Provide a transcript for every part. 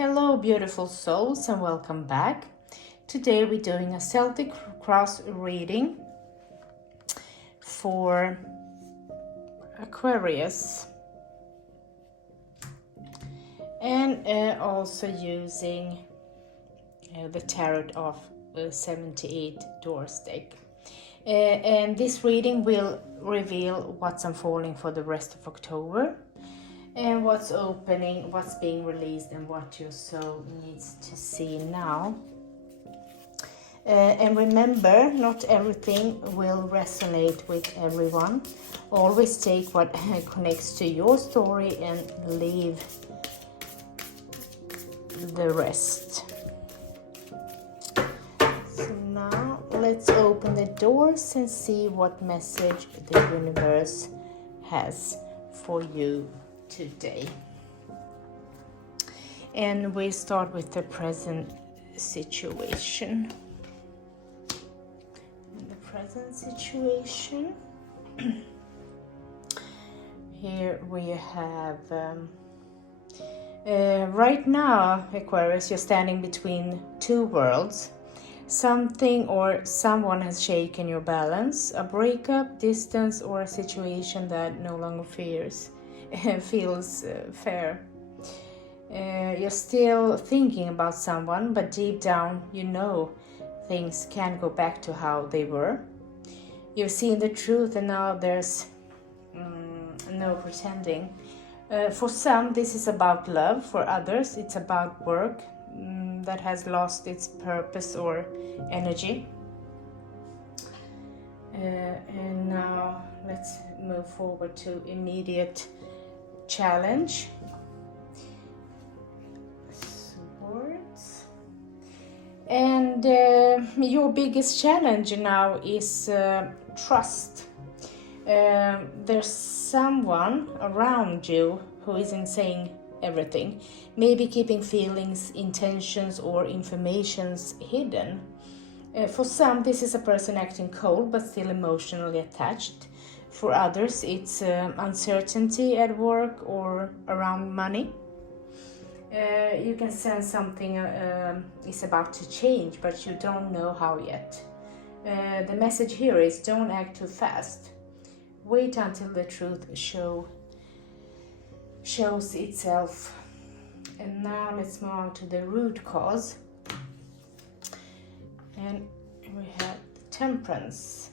Hello, beautiful souls, and welcome back. Today we're doing a Celtic Cross reading for Aquarius and also using the Tarot of 78 Doors deck. And this reading will reveal what's unfolding for the rest of October and what's opening, what's being released, and what your soul needs to see now. And remember, not everything will resonate with everyone. Always take what connects to your story and leave the rest. So now let's open the doors and see what message the universe has for you today. And we start with the present situation. Here we have right now, Aquarius, you're standing between two worlds. Something or someone has shaken your balance, a breakup, distance, or a situation that no longer feels fair. You're still thinking about someone, but deep down you know things can't go back to how they were. You've seen the truth and now there's no pretending. For some this is about love, for others it's about work that has lost its purpose or energy. And now let's move forward to immediate challenge. Swords. And your biggest challenge now is trust. There's someone around you who isn't saying everything, maybe keeping feelings, intentions, or informations hidden. For some, this is a person acting cold but still emotionally attached. For others, it's uncertainty at work or around money. You can sense something is about to change, but you don't know how yet. The message here is don't act too fast. Wait until the truth shows itself. And now let's move on to the root cause. And we have the Temperance.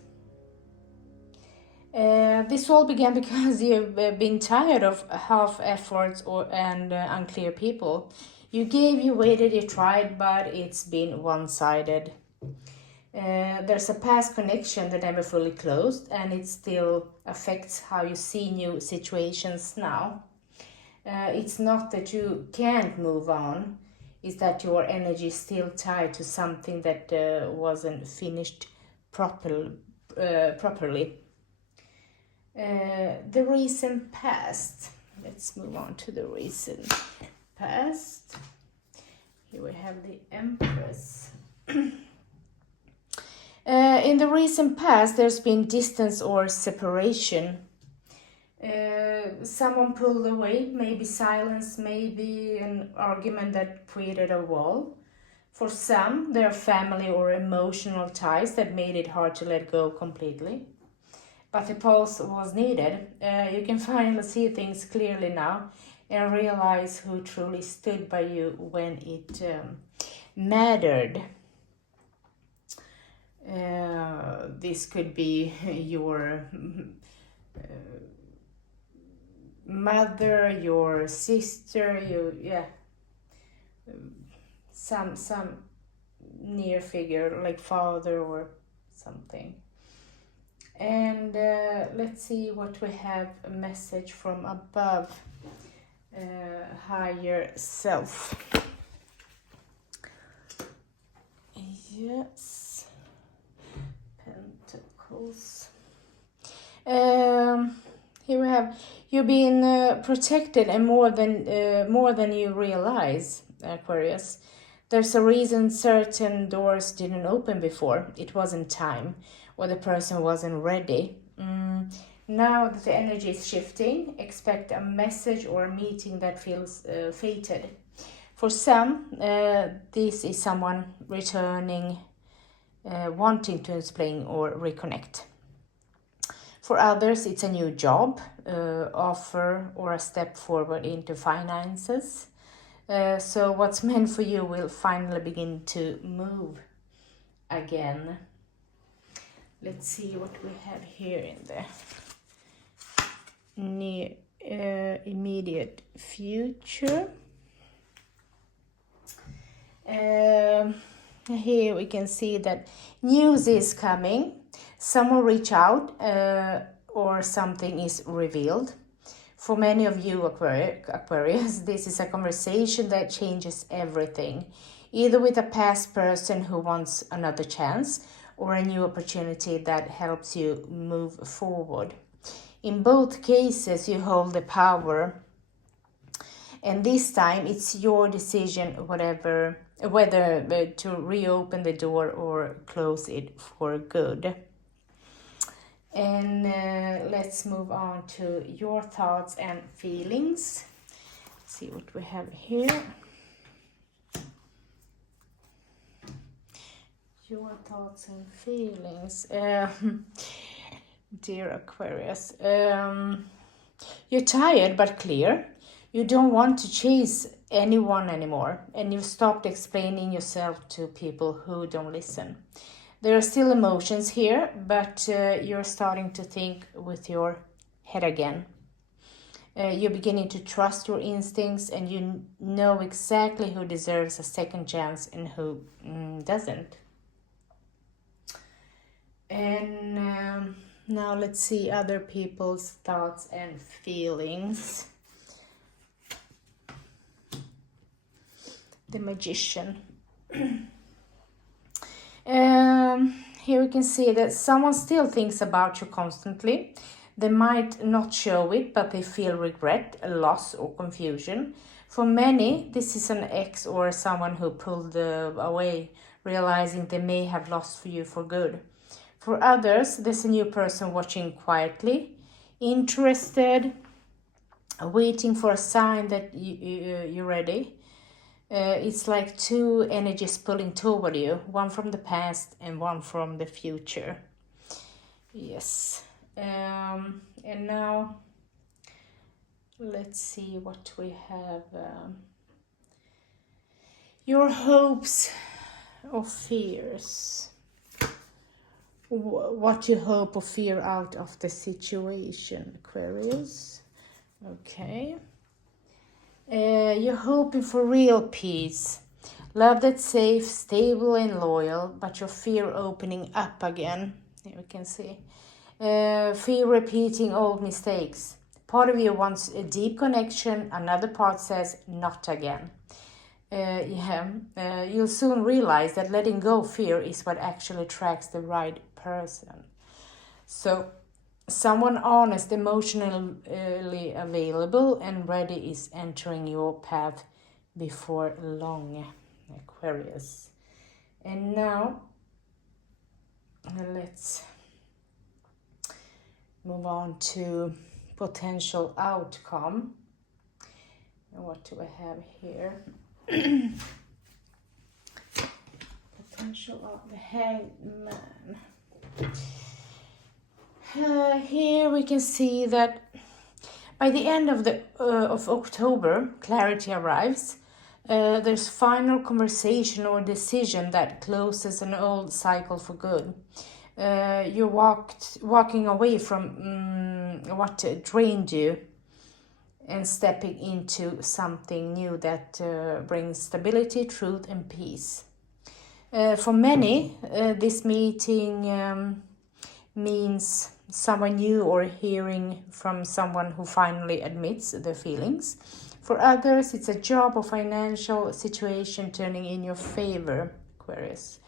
This all began because you've been tired of half efforts and unclear people. You gave, you waited, you tried, but it's been one-sided. There's a past connection that never fully closed, and it still affects how you see new situations now. It's not that you can't move on, it's that your energy is still tied to something that wasn't finished properly. The recent past. Let's move on to the recent past. Here we have the Empress. In the recent past, there's been distance or separation. Someone pulled away, maybe silence, maybe an argument that created a wall. For some, there are family or emotional ties that made it hard to let go completely. But the pause was needed. You can finally see things clearly now and realize who truly stood by you when it mattered. This could be your mother, your sister, some near figure like father or something. And let's see what we have, a message from above, higher self. Yes, Pentacles. Here we have, you've been protected and more than you realize, Aquarius. There's a reason certain doors didn't open before. It wasn't time, or the person wasn't ready. Now that the energy is shifting, expect a message or a meeting that feels fated. For some, this is someone returning, wanting to explain or reconnect. For others, it's a new job, offer, or a step forward into finances. So what's meant for you will finally begin to move again. Let's see what we have here in the near immediate future. Here we can see that news is coming. Someone reach out or something is revealed. For many of you Aquarius, this is a conversation that changes everything, either with a past person who wants another chance or a new opportunity that helps you move forward. In both cases, you hold the power, and this time it's your decision whether to reopen the door or close it for good. And let's move on to your thoughts and feelings. See what we have here. Your thoughts and feelings. Dear Aquarius, you're tired but clear. You don't want to chase anyone anymore, and you've stopped explaining yourself to people who don't listen. There are still emotions here, but you're starting to think with your head again. You're beginning to trust your instincts, and you know exactly who deserves a second chance and who doesn't. And now let's see other people's thoughts and feelings. The Magician. Here we can see that someone still thinks about you constantly. They might not show it, but they feel regret, loss, or confusion. For many, this is an ex or someone who pulled away, realizing they may have lost for you for good. For others, there's a new person watching quietly, interested, waiting for a sign that you're ready. It's like two energies pulling toward you, one from the past and one from the future. Yes. And now let's see what we have. Your hopes or fears. What you hope or fear out of the situation, Aquarius. Okay. You're hoping for real peace, love that's safe, stable and loyal, but your fear opening up again. Here we can see. Fear repeating old mistakes. Part of you wants a deep connection, another part says not again. You'll soon realize that letting go of fear is what actually attracts the right person. So someone honest, emotionally available and ready is entering your path before long, Aquarius. And now let's move on to potential outcome. And what do I have here? Potential of the Hangman. Here we can see that by the end of October, clarity arrives. There's final conversation or decision that closes an old cycle for good. You're walking away from what drained you and stepping into something new that brings stability, truth, and peace. For many, this meeting means someone new or hearing from someone who finally admits their feelings. For others, it's a job or financial situation turning in your favor, Aquarius.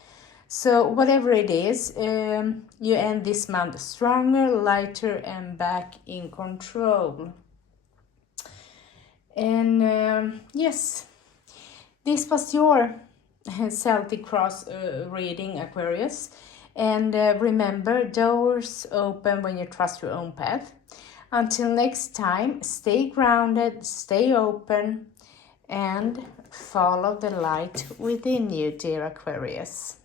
So whatever it is, you end this month stronger, lighter, and back in control. And yes, this was your Celtic Cross reading, Aquarius. And remember, doors open when you trust your own path. Until next time, stay grounded, stay open, and follow the light within you, dear Aquarius.